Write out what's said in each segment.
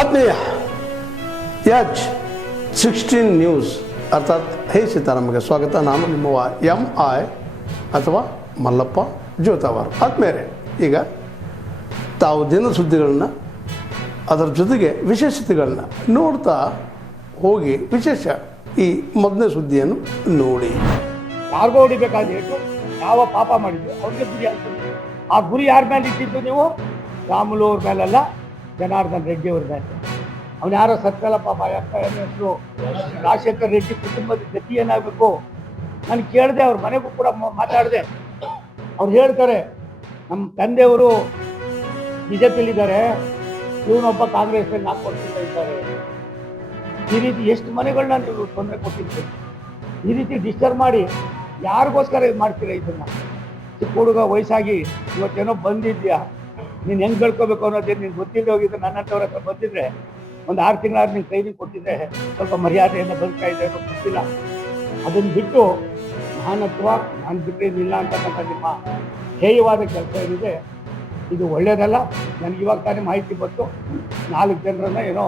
ಆತ್ಮೀಯ H16 news ಅರ್ಥಾತ್ ಹೇ ಸೀತಾರಾಮಗೆ ಸ್ವಾಗತ. ನಾನು ನಿಮ್ಮವ MI ಅಥವಾ ಮಲ್ಲಪ್ಪ ಜೋತಾವಾರ್. ಆದ್ಮೇಲೆ ಈಗ ತಾವು ದಿನ ಸುದ್ದಿಗಳನ್ನ ಅದರ ಜೊತೆಗೆ ವಿಶೇಷತೆಗಳನ್ನ ನೋಡ್ತಾ ಹೋಗಿ ವಿಶೇಷ ಈ ಮೊದಲನೇ ಸುದ್ದಿಯನ್ನು ನೋಡಿ. ಯಾರಿಗೋ ಹೊಡಿಬೇಕಾದ ಹೇಟು ಯಾವ ಪಾಪ ಮಾಡಿದ್ರು ಅವ್ರಿಗೆ ಗುರಿ ಆಗ್ತದೆ. ಆ ಗುರಿ ಯಾರ ಮೇಲೆ ಇಟ್ಟಿದ್ದು ನೀವು? ರಾಮುಲು ಅವ್ರ ಮೇಲಲ್ಲ, ಜನಾರ್ದನ್ ರೆಡ್ಡಿ ಅವ್ರ ಮೇಲೆ. ಅವ್ನು ಯಾರೋ ಸತ್ತಲ್ಲ ಪಾಪ, ಹೆಸರು ರಾಜಶೇಖರ್ ರೆಡ್ಡಿ ಕುಟುಂಬದ ಗತಿ ಏನಾಗಬೇಕು? ನಾನು ಕೇಳಿದೆ, ಅವ್ರ ಮನೆಗೂ ಕೂಡ ಮಾತಾಡಿದೆ. ಅವ್ರು ಹೇಳ್ತಾರೆ, ನಮ್ಮ ತಂದೆಯವರು BJPಯಲ್ಲಿದ್ದಾರೆ, ಇವನೊಬ್ಬ ಕಾಂಗ್ರೆಸ್ನಲ್ಲಿ 4 ವರ್ಷದಿಂದ ಇದ್ದಾರೆ. ಈ ರೀತಿ ಎಷ್ಟು ಮನೆಗಳನ್ನ ನೀವು ತೊಂದರೆ ಕೊಟ್ಟಿದ್ದೀರಿ? ಈ ರೀತಿ ಡಿಸ್ಟರ್ಬ್ ಮಾಡಿ ಯಾರಿಗೋಸ್ಕರ ಇದು ಮಾಡ್ತೀರಾ? ಇದನ್ನು ಚಿಕ್ಕ ಹುಡುಗ ವಯಸ್ಸಾಗಿ ಇವತ್ತೇನೋ ಬಂದಿದ್ಯಾ, ನೀನು ಹೆಂಗೆ ಬೆಳ್ಕೋಬೇಕು ಅನ್ನೋದೇನು ನಿನ್ಗೆ ಗೊತ್ತಿಲ್ಲದೆ ಹೋಗಿದ್ದು. ನನ್ನಂಥವ್ರ ಹತ್ರ ಬಂದಿದ್ರೆ ಒಂದು 6 ತಿಂಗಳಾದ ನಿನ್ನ ಟ್ರೈನಿಂಗ್ ಕೊಟ್ಟಿದ್ದೆ, ಸ್ವಲ್ಪ ಮರ್ಯಾದೆಯಿಂದ ಬದುಕ್ತಾ ಇದೆ ಅನ್ನೋ ಗೊತ್ತಿಲ್ಲ. ಅದನ್ನು ಬಿಟ್ಟು ನಾನತ್ವ ನಾನು ಬಿಟ್ಟರೆ ಇಲ್ಲ ಅಂತಕ್ಕಂಥ ನಿಮ್ಮ ಹೇಯವಾದ ಕೆಲಸ ಏನಿದೆ, ಇದು ಒಳ್ಳೆಯದಲ್ಲ. ನನಗೆ ಇವಾಗ ತಾನೇ ಮಾಹಿತಿ ಬಂತು, 4 ಜನರನ್ನು ಏನೋ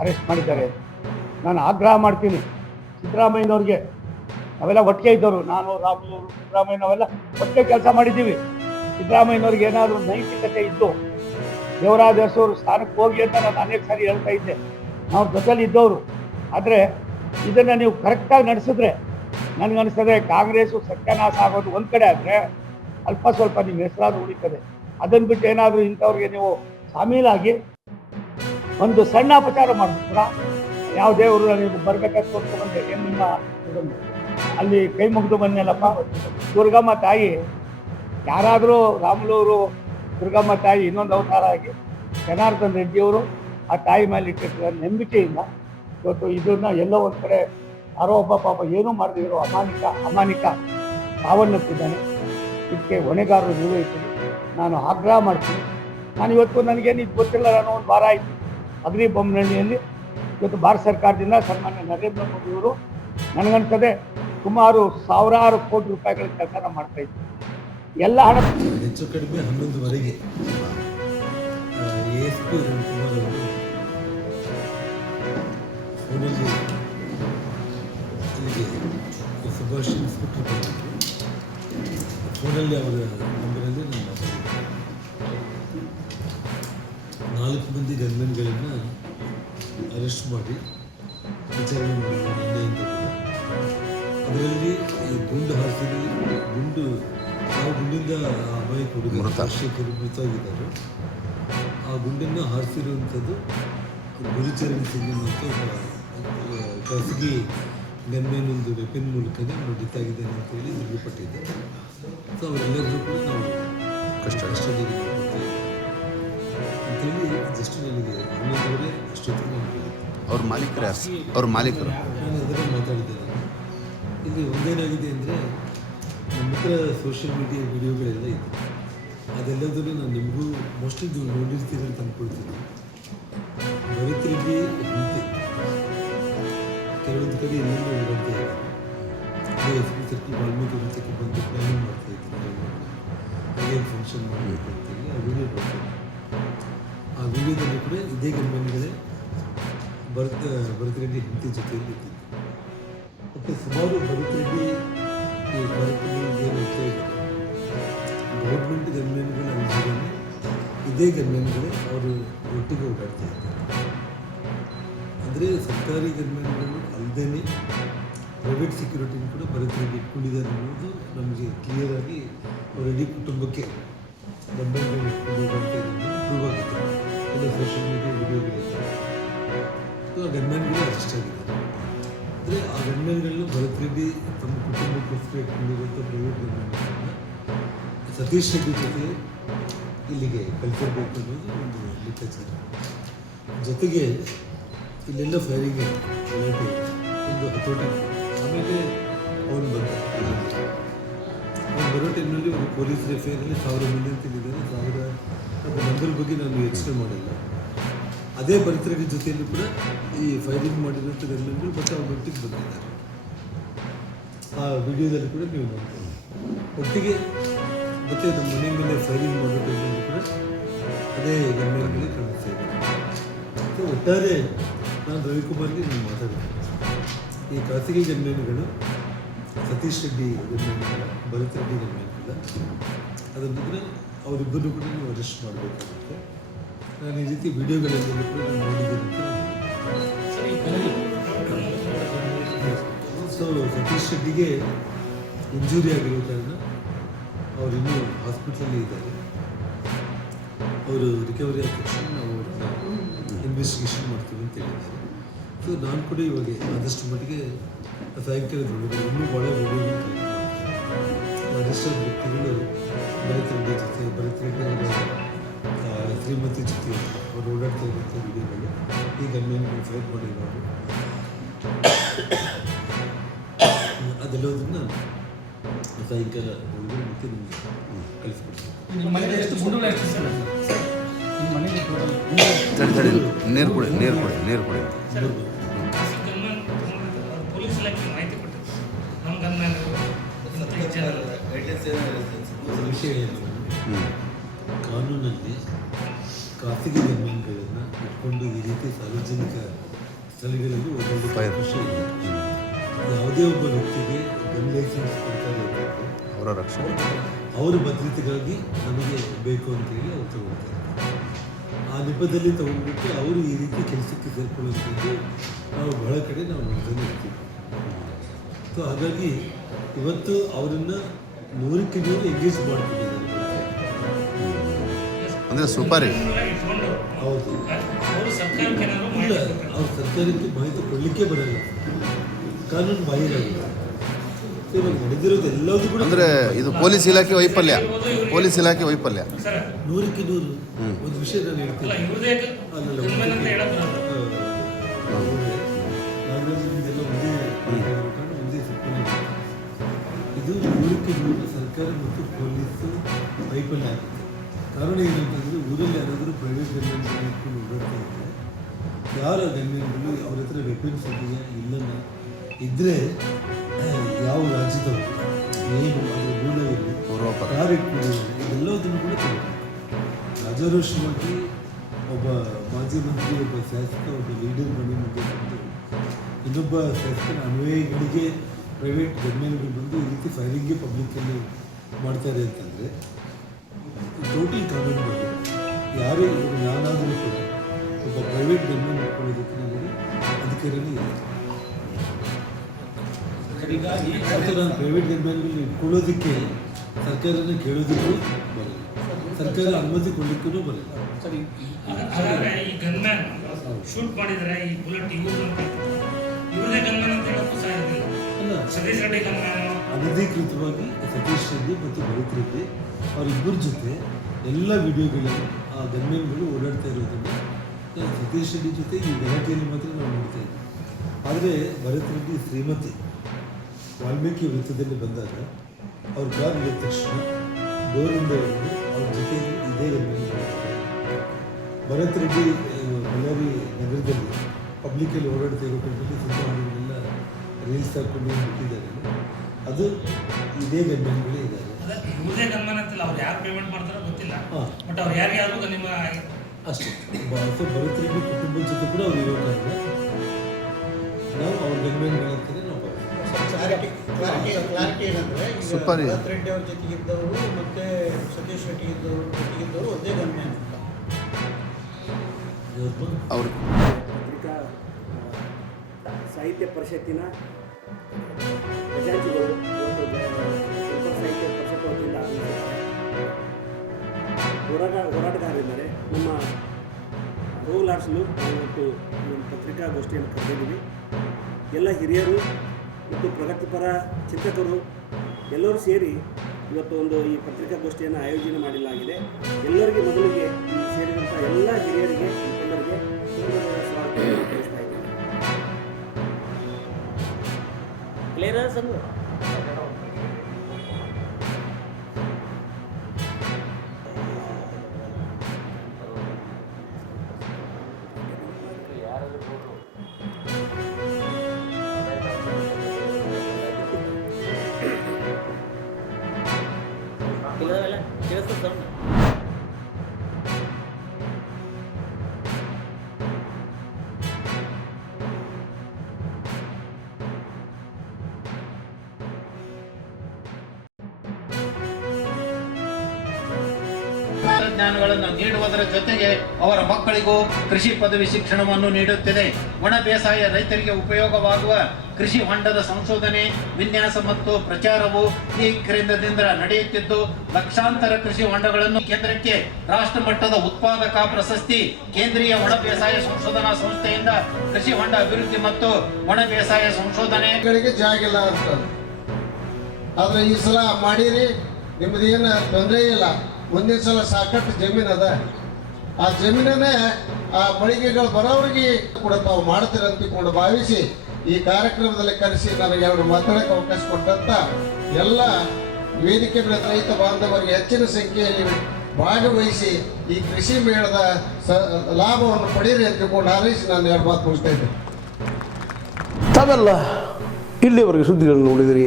ಅರೆಸ್ಟ್ ಮಾಡಿದ್ದಾರೆ. ನಾನು ಆಗ್ರಹ ಮಾಡ್ತೀನಿ ಸಿದ್ದರಾಮಯ್ಯನವ್ರಿಗೆ. ನಾವೆಲ್ಲ ಒಟ್ಟಿಗೆ ಇದ್ದವರು, ನಾನು, ರಾಮುಲು, ಸಿದ್ದರಾಮಯ್ಯ, ನಾವೆಲ್ಲ ಒಟ್ಟಿಗೆ ಕೆಲಸ ಮಾಡಿದ್ದೀವಿ. ಸಿದ್ದರಾಮಯ್ಯನವ್ರಿಗೆ ಏನಾದರೂ ನೈತಿಕತೆ ಇದ್ದು ದೇವರಾಜ ಅರಸು ಸ್ಥಾನಕ್ಕೆ ಹೋಗಿ ಅಂತ ನಾನು ಅನೇಕ ಸಾರಿ ಹೇಳ್ತಾ ಇದ್ದೆ. ನಾವು ಜೊತೆಲಿ ಇದ್ದವರು. ಆದರೆ ಇದನ್ನು ನೀವು ಕರೆಕ್ಟಾಗಿ ನಡೆಸಿದ್ರೆ ನನಗನ್ನಿಸ್ತದೆ ಕಾಂಗ್ರೆಸ್ಸು ಸತ್ಯನಾಶ ಆಗೋದು ಒಂದು ಕಡೆ ಆದರೆ ಅಲ್ಪ ಸ್ವಲ್ಪ ನಿಮ್ಮ ಹೆಸರಾದ್ರು ಉಳಿತದೆ. ಅದನ್ನು ಬಿಟ್ಟು ಏನಾದರೂ ಇಂಥವ್ರಿಗೆ ನೀವು ಶಾಮೀಲಾಗಿ ಒಂದು ಸಣ್ಣ ಅಪಚಾರ ಮಾಡಿಬಿಟ್ರ, ಯಾವ ದೇವರು ನೀವು ಬರಬೇಕಾದ್ರೆ ತೋರಿಸ್ಕೊಂಡು ಬಂದೆ, ಏನು ನಿಮ್ಮ ಅಲ್ಲಿ ಕೈ ಮುಗಿದು ಬಂದೆಲ್ಲಪ್ಪ. ದುರ್ಗಮ್ಮ ತಾಯಿ, ಯಾರಾದರೂ ರಾಮುಲವರು ದುರ್ಗಮ್ಮ ತಾಯಿ ಇನ್ನೊಂದು ಅವತಾರ ಆಗಿ ಜನಾರ್ದನ್ ರೆಡ್ಡಿಯವರು ಆ ತಾಯಿ ಮೇಲೆ ಇಟ್ಟಿರ್ತಾರೆ ನಂಬಿಕೆಯಿಂದ ಇವತ್ತು ಇದನ್ನು ಎಲ್ಲೋ ಒಂದು ಕಡೆ ಯಾರೋ ಒಬ್ಬ ಪಾಪ ಏನೂ ಮಾಡದಿರೋ ಅಮಾನಿಕ ಸಾವನ್ನಪ್ಪಿದ್ದಾನೆ. ಇದಕ್ಕೆ ಹೊಣೆಗಾರರು ನೀವೇ ಇರ್ತೀನಿ. ನಾನು ಆಗ್ರಹ ಮಾಡ್ತೀನಿ. ನಾನು ಇವತ್ತು ನನಗೇನು ಇದು ಗೊತ್ತಿಲ್ಲ, ನಾನು ಒಂದು ವಾರ ಆಯಿತು ಅಗ್ನಿಬೊಮ್ಮನಹಳ್ಳಿಯಲ್ಲಿ. ಇವತ್ತು ಭಾರತ ಸರ್ಕಾರದಿಂದ ಸನ್ಮಾನ್ಯ ನರೇಂದ್ರ ಮೋದಿಯವರು ನನಗನ್ಸದೆ ಸುಮಾರು ಸಾವಿರಾರು ಕೋಟಿ ರೂಪಾಯಿಗಳ ಕೆಲಸನ ಮಾಡ್ತಾ ಇದ್ರು. ಎಲ್ಲ ಹಣ ಹೆಚ್ಚು ಕಡಿಮೆ 11ವರೆಗೆ ASP ರವಿಕುಮಾರ್ ಅವರು ಫೋನಲ್ಲಿ ಅಲ್ಲಿಗೆ ಸುಭಾಷ್ ಇನ್ಸ್ಪೆಕ್ಟರ್ ಬಂದಿದ್ದರು. ಫೋನಲ್ಲಿ ಅವರ ನಂಬರಲ್ಲಿ ನಾನು ಮಾತಾಡಿದ್ದೆ. 4 ಮಂದಿ ಗನ್ಮೆನ್ಗಳನ್ನು ಅರೆಸ್ಟ್ ಮಾಡಿ ವಿಚಾರಣೆ ಮಾಡಿದ್ರು ನಿನ್ನೆಯಿಂದ ಕೂಡ. ಅದರಲ್ಲಿ ಈ ಗುಂಡು ಹಾರಿಸಿದ ಗುಂಡು ಆ ಗುಂಡಿಂದ ಅಮಾಯಕ ಹುಡುಗ ರಾಜಶೇಖರ್ ಮೃತವಾಗಿದ್ದಾರೆ. ಆ ಗುಂಡನ್ನು ಹಾರಿಸಿರುವಂಥದ್ದು ಗುರುಚರಣ್ ಸಿಂಗ್ ಅನ್ನುವಂಥ ಒಬ್ಬ ಖಾಸಗಿ ಗನ್ಮೇನ್ ಒಂದು ವೆಪನ್ ಮೂಲಕನೇ ನುಡಿತಾಗಿದ್ದಾನೆ ಅಂತೇಳಿ ದೃಢಪಟ್ಟಿದ್ದಾರೆ. ಸೊ ಅವರೆಲ್ಲರಿಗೂ ಕೂಡ ನಾವು ಕಸ್ಟಡಿಗೆ ಕೊಡ್ತೀವಿ ಅಂತೇಳಿ ಜಸ್ಟ್ ನನಗೆ 11ವರೆ ಅಷ್ಟೊತ್ತಿಗೆ ನಾನು ಹೇಳಿದ್ದೆ. ಅವ್ರ ಮಾಲೀಕರು ನಾನು ಅದನ್ನು ಮಾತಾಡಿದ್ದೇನೆ. ಇಲ್ಲಿ ಒಂದೇನಾಗಿದೆ ಅಂದರೆ, ನಮ್ಮ ಹತ್ರ ಸೋಷಿಯಲ್ ಮೀಡಿಯಾ ವಿಡಿಯೋಗಳೆಲ್ಲ ಇದೆ. ಅದೆಲ್ಲದನ್ನು ನಾನು ನಿಮಗೂ ಮೋಸ್ಟ್ಲಿ ನೀವು ನೋಡಿರ್ತೀರಿ ಅಂತ ಅಂದ್ಕೊಳ್ತೀನಿ. ಭರತ್ ರೆಡ್ಡಿ ಹಿಂದೆ ಕೆಲವೊಂದು ಕಡೆ ಎಲ್ಲೆಲ್ಲೂ ಓಡಾಡ್ತಾ ಇದೆ. SP ಸರ್ಕಲ್ ವಾಲ್ಮೀಕಿ ವೃತ್ತಕ್ಕೆ ಬಂದು ಪ್ಲಾನಿಂಗ್ ಮಾಡ್ತಾ ಇದ್ದೀನಿ, ಹಾಗೆ ಫಂಕ್ಷನ್ ಮಾಡಬೇಕು ಅಂತೇಳಿ ಆ ವಿಡಿಯೋ ಬರ್ತದೆ. ಆ ವಿಡಿಯೋದಲ್ಲಿ ಕೂಡ ಇದೇ ಗನ್ಮೆನ್ಗಳೇ ಭರತ್ ರೆಡ್ಡಿ ಹಿಂದೆ ಜೊತೆಯಲ್ಲಿ ಇದ್ದಿದ್ದು. ಮತ್ತು ಸುಮಾರು ಭರತ್ ರೆಡ್ಡಿ ಈ ಭಾರತದಲ್ಲಿ ಏನು ಹೋಗ್ತಾ ಇದ್ದಾರೆ, ಗೌರ್ಮೆಂಟ್ ಗನ್ಮೆನ್ಗಳ ಅನುಭವವನ್ನು ಇದೇ ಗನ್ಮೆನ್ಗಳೇ ಅವರು ಒಟ್ಟಿಗೆ ಓಡಾಡ್ತಾ ಇದ್ದಾರೆ. ಅಂದರೆ ಸರ್ಕಾರಿ ಗನ್ಮೆನ್ಗಳು ಅಲ್ಲದೇ ಪ್ರೈವೇಟ್ ಸೆಕ್ಯೂರಿಟಿನ ಕೂಡ ಭರತ್ ರೆಡ್ಡಿ ಇಟ್ಕೊಂಡಿದ್ದಾರೆ ಅನ್ನೋದು ನಮಗೆ ಕ್ಲಿಯರಾಗಿ ಅವ್ರ ಇಡೀ ಕುಟುಂಬಕ್ಕೆ ಗನ್ಮೆನ್ಗಳು ಇಟ್ಕೊಂಡು ಓಡಾಡ್ತಾ ಇದ್ದಾರೆ ಪ್ರೂವ್ ಆಗುತ್ತೆ. ಎಲ್ಲ ಸೋಷಿಯಲ್ ಮೀಡಿಯಾ ವಿಡಿಯೋಗಳಿದೆ. ಸೊ ಆ ಗನ್ಮೆನ್ಗಳು ಅರೆಸ್ಟ್ ಆಗಿದ್ದಾರೆ. ಅಂದರೆ ಆ ಗನ್ಮೆನ್ಗಳನ್ನು ಭರತ್ ರೆಡ್ಡಿ ತಮ್ಮ ಕುಟುಂಬಕ್ಕೋಸ್ಕರ ಇಟ್ಕೊಂಡಿರುವಂಥ ಪ್ರೈವೇಟ್ ಗನ್ಮೆನ್ಗಳನ್ನು ಸತೀಶ್ ರೆಡ್ಡಿ ಜೊತೆ ಇಲ್ಲಿಗೆ ಕಳಿಸಿರ್ಬೇಕು ಅನ್ನೋದು ಒಂದು ಲೆಕ್ಕಾಚಾರ. ಜೊತೆಗೆ ಇಲ್ಲೆಲ್ಲ ಫೈರಿಂಗ್ ಗಲಾಟೆ ಒಂದು ಹತೋಟಿ. ಆಮೇಲೆ ಅವನು ಬರೋ ಟೈಮ್ನಲ್ಲಿ ಒಂದು ಪೊಲೀಸ್ ಎಫ್ಐಆರಲ್ಲಿ 1000 ಮಿಲಿಯನ್ ತಿಳಿದಿದ್ದಾರೆ. 1000 ಅದು ನಂಬರ್ ಬಗ್ಗೆ ನಾನು ಯೋಚನೆ ಮಾಡಿಲ್ಲ. ಅದೇ ಭರತ್ ರೆಡ್ಡಿ ಜೊತೆಯಲ್ಲಿ ಕೂಡ ಈ ಫೈರಿಂಗ್ ಮಾಡಿರುವಂಥ ಗನ್ಮೆನ್ಗಳು ಮತ್ತು ಅವ್ರ ಒಟ್ಟಿಗೆ ಬಂದಿದ್ದಾರೆ. ಆ ವಿಡಿಯೋದಲ್ಲಿ ಕೂಡ ನೀವು ನೋಡ್ತೀವಿ ಒಟ್ಟಿಗೆ. ಮತ್ತು ನಮ್ಮ ಮನೆ ಮೇಲೆ ಫೈರಿಂಗ್ ಮಾಡೋ ಟೈಮಲ್ಲಿ ಕೂಡ ಅದೇ ಗನ್ಮೆನ್ಗಳೇ ಕಾಣಿಸ್ತಾ ಇದ್ದಾರೆ. ಮತ್ತು ಒಟ್ಟಾರೆ ನಾನು ರವಿಕುಮಾರ್ಗೆ ನಾನು ಮಾತಾಡ್ತೀನಿ. ಈ ಖಾಸಗಿ ಗನ್ಮ್ಯಾನ್ಗಳು ಸತೀಶ್ ರೆಡ್ಡಿ ಗನ್ಮ್ಯಾನ್ಗಳ, ಭರತ್ ರೆಡ್ಡಿ ಗನ್ಮ್ಯಾನ್ಗಳ, ಅದರ ಬಿಟ್ಟರೆ ಅವರಿಬ್ಬರು ಕೂಡ ನೀವು ಅರೆಸ್ಟ್ ಮಾಡಬೇಕಾಗುತ್ತೆ. ನಾನು ಈ ರೀತಿ ವಿಡಿಯೋಗಳಲ್ಲಿ ಕೂಡ ನಾನು ನೋಡಿದ್ದೀನಿ ಅಂತ. ಸೊ ಸತೀಶ್ ರೆಡ್ಡಿಗೆ ಇಂಜುರಿ ಆಗಿರೋ ಕಾರಣ ಅವರು ಇನ್ನೂ ಹಾಸ್ಪಿಟ್ಲಲ್ಲಿ ಇದ್ದಾರೆ. ಅವರು ರಿಕವರಿ ಆದ ತಕ್ಷಣ ನಾವು ಅವ್ರನ್ನ ಇನ್ವೆಸ್ಟಿಗೇಷನ್ ಮಾಡ್ತೀವಿ ಅಂತ ಹೇಳಿದ್ದಾರೆ. ಸೊ ನಾನು ಕೂಡ ಇವಾಗ ಆದಷ್ಟು ಮಟ್ಟಿಗೆ ಸಾಯಂಕಾಲದ ಒಳಗಡೆ ಇನ್ನೂ ಭಾಳ ವಿಡಿಯೋಗಳು ಅರೆಸ್ಟ್ ಆದ ವ್ಯಕ್ತಿಗಳು ಭರತ್ ರೆಡ್ಡಿ ಜೊತೆ, ಭರತ್ ರೆಡ್ಡಿ ಅವರ ಶ್ರೀಮತಿ ಜೊತೆ ಅವರು ಓಡಾಡ್ತಾ ಇರುವಂಥ ವಿಡಿಯೋಗಳು, ಈ ಗನ್ಮ್ಯಾನ್ಗಳು ಫೈಟ್ ಮಾಡಿರೋರು, ಅದೆಲ್ಲದನ್ನು ಸಾಯಂಕಾಲ ಒಳಗಡೆ ಮತ್ತೆ ನಿಮಗೆ ಕಳಿಸ್ಕೊಡ್ತೀನಿ. ನಿಮ್ಮ ಮನೇಲಿ ಎಷ್ಟು ಗುಂಡುಗಳು ಎಷ್ಟು ಸರ್? ನಿಮ್ಮ ಮನೇಲಿ ತಡಿ ನೀರು ಕೊಡಿ ಪೊಲೀಸ್ ಇಲಾಖೆ ಮಾಹಿತಿ ಕೊಟ್ಟಿದೆ. ನಮ್ಮ ಗನ್ಮ್ಯಾನ್ ವಿಷಯ ಏನು, ಕಾನೂನಲ್ಲಿ ಖಾಸಗಿ ಗನ್ಮ್ಯಾನ್ಗಳನ್ನು ಇಟ್ಕೊಂಡು ಈ ರೀತಿ ಸಾರ್ವಜನಿಕ ಸ್ಥಳಗಳಲ್ಲಿ ಓಡಾಡಲಿಕ್ಕೆ ಅವಕಾಶ ಇಲ್ಲ. ಯಾವುದೇ ಒಬ್ಬ ವ್ಯಕ್ತಿಗೆ ಗನ್ ಲೈಸೆನ್ಸ್ ಕೊಡ್ತಾರೆ ಅಂತಂದರೆ ಅವರ ರಕ್ಷಣೆ, ಅವರ ಭದ್ರತೆಗಾಗಿ ನಮಗೆ ಬೇಕು ಅಂತೇಳಿ ಅವ್ರು ತಗೊಳ್ತಾರೆ. ಆ ನೆಪದಲ್ಲಿ ತಗೊಂಡ್ಬಿಟ್ಟು ಅವರು ಈ ರೀತಿ ಕೆಲಸಕ್ಕೆ ಸೇರ್ಕೊಳ್ಳೋದು ನಾವು ಬಹಳ ಕಡೆ ನಾವು ನೋಡ್ತಾನೆ ಇರ್ತೀವಿ. ಸೊ ಹಾಗಾಗಿ ಇವತ್ತು ಅವರನ್ನು 100ಕ್ಕೆ 100 ಎಂಗೇಜ್ ಮಾಡ್ಕೊಂಡಿದ್ದಾರೆ. ಅಂದರೆ ಸುಪಾರಿ ಇಟ್ಕೊಂಡು ಹೌದು, ಅವರು ಸರ್ಕಾರಕ್ಕೆ ಏನಾದ್ರು ಇಲ್ಲ, ಮಾಹಿತಿ ಅವ್ರ ಸರ್ಕಾರಕ್ಕೆ ಮಾಹಿತಿ ಕೊಡಲಿಕ್ಕೆ ಬರಲ್ಲ, ಕಾನೂನು ಬಾಹಿರಾಗಿದೆ. ಸೊ ಇವಾಗ ನಡೆದಿರೋದು ಎಲ್ಲದೂ ಕೂಡ ಅಂದರೆ ಇದು ಪೊಲೀಸ್ ಇಲಾಖೆ ವೈಫಲ್ಯ, ಪೊಲೀಸ್ ಇಲಾಖೆ ವೈಫಲ್ಯ. ಸರ್ 100ಕ್ಕೆ 100 ಒಂದು ವಿಷಯ ನಾನು ಹೇಳ್ತೀನಿ. ಅಲ್ಲ ಇವ್ರದೇ ಅಲ್ಲಲ್ಲ, ಗನ್ಮ್ಯಾನ್ ಅಂತ ಹೇಳಕ್ ಬರಲ್ಲ. ನಾವೆಲ್ಲ ಒಂದೇ ಕಾರಣ ಒಂದೇ ಸುತ್ತಲೂ ಇದು 100ಕ್ಕೆ 100 ಸರ್ಕಾರ ಮತ್ತು ಪೊಲೀಸು ವೈಫಲ್ಯ ಆಗುತ್ತೆ. ಕಾರಣ ಏನಂತಂದರೆ ಊರಲ್ಲಿ ಯಾರಾದರೂ ಪ್ರೈವೇಟ್ ಗನ್ಮ್ಯಾನ್ಗಳು ಇಟ್ಕೊಂಡು ಓಡಾಡ್ತಾ ಇದ್ದರೆ, ಯಾರ ಗನ್ಮ್ಯಾನ್ಗಳು ಅವ್ರ ಹತ್ರ ವೆಪನ್ಸ್ ಇದೆಯಾ ಇಲ್ಲನ ಇದ್ದರೆ ಯಾವ ರಾಜ್ಯದವರು ಏನು ಅದರ ಮೂಲವಿಲ್ಲ, ಯಾರು ಇಟ್ಕೊಂಡಿದ್ದಾರೆ ಇದೆಲ್ಲದನ್ನು ಕೂಡ ತಗೋಬೇಕು. ರಾಜಾರೋಷವಾಗಿ ಒಬ್ಬ ಮಾಜಿ ಮಂತ್ರಿ, ಒಬ್ಬ ಶಾಸಕ, ಒಬ್ಬ ಲೀಡರ್ ಮನೆ ಮುಂದೆ ಬಂದು ಇನ್ನೊಬ್ಬ ಶಾಸಕನ ಅನ್ವಯಗಳಿಗೆ ಪ್ರೈವೇಟ್ ಗನ್ಮ್ಯಾನ್ಗಳು ಬಂದು ಈ ರೀತಿ ಫೈರಿಂಗ್ಗೆ ಪಬ್ಲಿಕ್ಕಲ್ಲಿ ಮಾಡ್ತಾರೆ ಅಂತಂದರೆ ಟೋಟಲ್ ಕಾನೂನು ಬಗ್ಗೆ ಯಾರು ನಾನಾದರೂ ಕೂಡ ಒಬ್ಬ ಪ್ರೈವೇಟ್ ಗನ್ಮ್ಯಾನ್ ಇಟ್ಕೊಳ್ಳೋದಕ್ಕೆ ನನಗೆ ಅಧಿಕಾರನೇ ಇಲ್ಲ. ಮತ್ತು ನಾನು ಪ್ರೈವೇಟ್ ಗನ್ಮ್ಯಾನ್ಗಳು ಇಟ್ಕೊಳ್ಳೋದಕ್ಕೆ ಸರ್ಕಾರನ ಕೇಳೋದಕ್ಕೂ ಬರಲ್ಲ, ಸರ್ಕಾರ ಅನುಮತಿ ಕೊಡಲಿಕ್ಕೂ ಬರಲ್ಲ. ಹಾಗಾದ್ರೆ ಈ ಗನ್ಮ್ಯಾನ್ ಶೂಟ್ ಮಾಡಿದ್ರೆ ಈ ಬುಲೆಟ್ ಇವ್ರದೇ ಗನ್ಮ್ಯಾನ್ ಅಂತ ಹೇಳಕ್ಕೂ ಸಾಧ್ಯವಿಲ್ಲ. ಅಲ್ಲ, ಸತೀಶ್ ರೆಡ್ಡಿ ಗನ್ಮ್ಯಾನ್ ಅನಧಿಕೃತವಾಗಿ ಸತೀಶ್ ರೆಡ್ಡಿ ಮತ್ತು ಭರತ್ ರೆಡ್ಡಿ ಅವರಿಬ್ಬರ ಜೊತೆ ಎಲ್ಲ ವಿಡಿಯೋಗಳಲ್ಲಿ ಆ ಗನ್ಮ್ಯಾನ್ಗಳು ಓಡಾಡ್ತಾ ಇರೋದನ್ನು ನಾನು ಸತೀಶ್ ರೆಡ್ಡಿ ಜೊತೆ ಈ ಗಲಾಟೆಯಲ್ಲಿ ಮಾತ್ರ ನಾವು ನೋಡ್ತಾ ಇದ್ವಿ. ಆದರೆ ಭರತ್ ರೆಡ್ಡಿ ಶ್ರೀಮತಿ ವಾಲ್ಮೀಕಿ ವೃತ್ತದಲ್ಲಿ ಬಂದಾಗ ಅವ್ರ ಕಾರ್ ಇಳಿದ ತಕ್ಷಣ ಡೋರಿಂದ ಹಿಡಿದು ಅವ್ರ ಜೊತೆಯಲ್ಲಿ ಇದೇ ಗನ್ಮ್ಯಾನ್ಗಳು. ಭರತ್ ರೆಡ್ಡಿ ಬಳ್ಳಾರಿ ನಗರದಲ್ಲಿ ಪಬ್ಲಿಕ್ಕಲ್ಲಿ ಓಡಾಡ್ತಾ ಇರೋ ಕಡೆಯಲ್ಲಿ ಸಿನಿಮಾ ಹಾಡುಗಳೆಲ್ಲ ರೀಲ್ಸ್ ಹಾಕ್ಕೊಂಡು ಬಿಟ್ಟಿದ್ದಾರೆ. ಅದು ಇದೇ ಗನ್ಮ್ಯಾನ್ಗಳೇ ಇದ್ದಾರೆ. ಇವ್ರದೇ ಗನ್ಮ್ಯಾನ್ ಅಂತಿಲ್ಲ, ಅವ್ರು ಯಾರು ಪೇಮೆಂಟ್ ಮಾಡ್ತಾರೋ ಗೊತ್ತಿಲ್ಲ. ಹಾಂ, ಬಟ್ ಅವ್ರು ಯಾರಿಗಾದ್ರು ನಿಮ್ಮ ಅಷ್ಟೇ. ಸೊ ಭರತ್ ರೆಡ್ಡಿ ಕುಟುಂಬದ ಜೊತೆ ಕೂಡ ಅವ್ರು ಇರೋ ಕಾರಣ ನಾವು ಅವ್ರ ಗನ್ಮ್ಯಾನ್ಗಳಂತಲೇ ನಾವು ಕ್ಲಾರಿಟಿ ಏನಂದ್ರೆ ಸುಪಾರಿ. ಭರತ್ ರೆಡ್ಡಿ ಅವ್ರ ಜೊತೆಗಿದ್ದವರು ಮತ್ತೆ ಸತೀಶ್ ರೆಡ್ಡಿ ಜೊತೆಗಿದ್ದವರು ಒಂದೇ ಗನ್ಮ್ಯಾನ್ ಅಂತ. ಅವ್ರು ಪತ್ರಿಕಾ ಸಾಹಿತ್ಯ ಪರಿಷತ್ತಿನ ಖಜಾಂಚಿಗಳು ಇವತ್ತು ಪೇಪರ್ ಸಾಹಿತ್ಯ ಪರಿಷತ್ ವತಿಯಿಂದ ಹೋರಾಟಗಾರರಿದ್ದಾರೆ. ನಮ್ಮ ರೋಲ್ ಆರ್ಟ್ಸ್ಲು ಇವತ್ತು ಒಂದು ಪತ್ರಿಕಾಗೋಷ್ಠಿಯನ್ನು ಕರೆದಿದ್ದೀವಿ. ಎಲ್ಲ ಹಿರಿಯರು ಮತ್ತು ಪ್ರಗತಿಪರ ಚಿಂತಕರು ಎಲ್ಲರೂ ಸೇರಿ ಇವತ್ತು ಒಂದು ಈ ಪತ್ರಿಕಾಗೋಷ್ಠಿಯನ್ನು ಆಯೋಜನೆ ಮಾಡಲಾಗಿದೆ. ಎಲ್ಲರಿಗೆ ಮೊದಲಿಗೆ ಈ ಸೇರಿದಂಥ ಎಲ್ಲ ಹಿರಿಯರಿಗೆ ಮುಖಂಡರಿಗೆ ಸ್ವಾಗತವನ್ನು ತಿಳಿಸ್ತಾ ಇದ್ದೀನಿ. ವಿಜ್ಞಾನಗಳನ್ನು ನೀಡುವುದರ ಜೊತೆಗೆ ಅವರ ಮಕ್ಕಳಿಗೂ ಕೃಷಿ ಪದವಿ ಶಿಕ್ಷಣವನ್ನು ನೀಡುತ್ತಿದೆ. ಒಣ ಬೇಸಾಯ ರೈತರಿಗೆ ಉಪಯೋಗವಾಗುವ ಕೃಷಿ ಹೊಂಡದ ಸಂಶೋಧನೆ, ವಿನ್ಯಾಸ ಮತ್ತು ಪ್ರಚಾರವು ಈ ಕೇಂದ್ರದಿಂದ ನಡೆಯುತ್ತಿದ್ದು, ಲಕ್ಷಾಂತರ ಕೃಷಿ ಹೊಂಡಗಳನ್ನು ಕೇಂದ್ರಕ್ಕೆ ರಾಷ್ಟ್ರ ಮಟ್ಟದ ಉತ್ಪಾದಕ ಪ್ರಶಸ್ತಿ, ಕೇಂದ್ರೀಯ ಒಣ ಬೇಸಾಯ ಸಂಶೋಧನಾ ಸಂಸ್ಥೆಯಿಂದ ಕೃಷಿ ಹೊಂಡ ಅಭಿವೃದ್ಧಿ ಮತ್ತು ಒಣ ಬೇಸಾಯ ಸಂಶೋಧನೆ ಜಾಗಿಲ್ಲ ಅಂತ. ಆದ್ರೆ ಈ ಸಲ ಮಾಡಿರಿ, ನಿಮ್ಮದೇನು ತೊಂದರೆ ಇಲ್ಲ. ಮುಂದಿನ ಸಲ ಸಾಕಷ್ಟು ಜಮೀನು ಅದ, ಆ ಜಮೀನನ್ನೇ ಆ ಮಳಿಗೆಗಳು ಬರೋವ್ರಿಗೆ ಕೂಡ ತಾವು ಮಾಡ್ತೀರ ಅಂತಿಕೊಂಡು ಭಾವಿಸಿ ಈ ಕಾರ್ಯಕ್ರಮದಲ್ಲಿ ಕರೆಸಿ ನನಗೆ ಅವರು ಮಾತಾಡೋಕ್ಕೆ ಅವಕಾಶ ಕೊಟ್ಟಂತ ಎಲ್ಲ ವೇದಿಕೆ ಮೇಲೆ ರೈತ ಬಾಂಧವರಿಗೆ ಹೆಚ್ಚಿನ ಸಂಖ್ಯೆಯಲ್ಲಿ ಭಾಗವಹಿಸಿ ಈ ಕೃಷಿ ಮೇಳದ ಲಾಭವನ್ನು ಪಡೆಯಿರಿ ಅಂತಿಕೊಂಡು ಹಾರೈಸಿ ನಾನು 2 ಮಾತು ಮುಗಿಸ್ತಾ ಇದ್ದೆ. ತಾವೆಲ್ಲ ಇಲ್ಲಿವರೆಗೆ ಸುದ್ದಿಗಳನ್ನು ನೋಡಿದಿರಿ,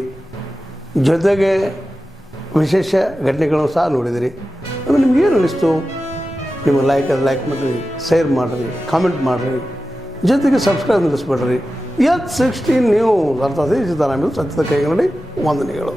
ಜೊತೆಗೆ ವಿಶೇಷ ಘಟನೆಗಳನ್ನು ಸಹ ನೋಡಿದಿರಿ. ಅದು ನಿಮ್ಗೇನು ಅನ್ನಿಸ್ತು? ನಿಮಗೆ ಲೈಕ್ ಮಾಡಿರಿ, ಶೇರ್ ಮಾಡಿರಿ, ಕಾಮೆಂಟ್ ಮಾಡಿರಿ, ಜೊತೆಗೆ ಸಬ್ಸ್ಕ್ರೈಬ್ ನಿಲ್ಲಿಸ್ಬೇಡ್ರಿ. H16 ನ್ಯೂಸ್ ಅರ್ಥಾತ್ ಸೀತಾರಾಮ ಸತ್ಯದ ಕೈಗನ್ನಡಿ ವಂದನೆಗಳು.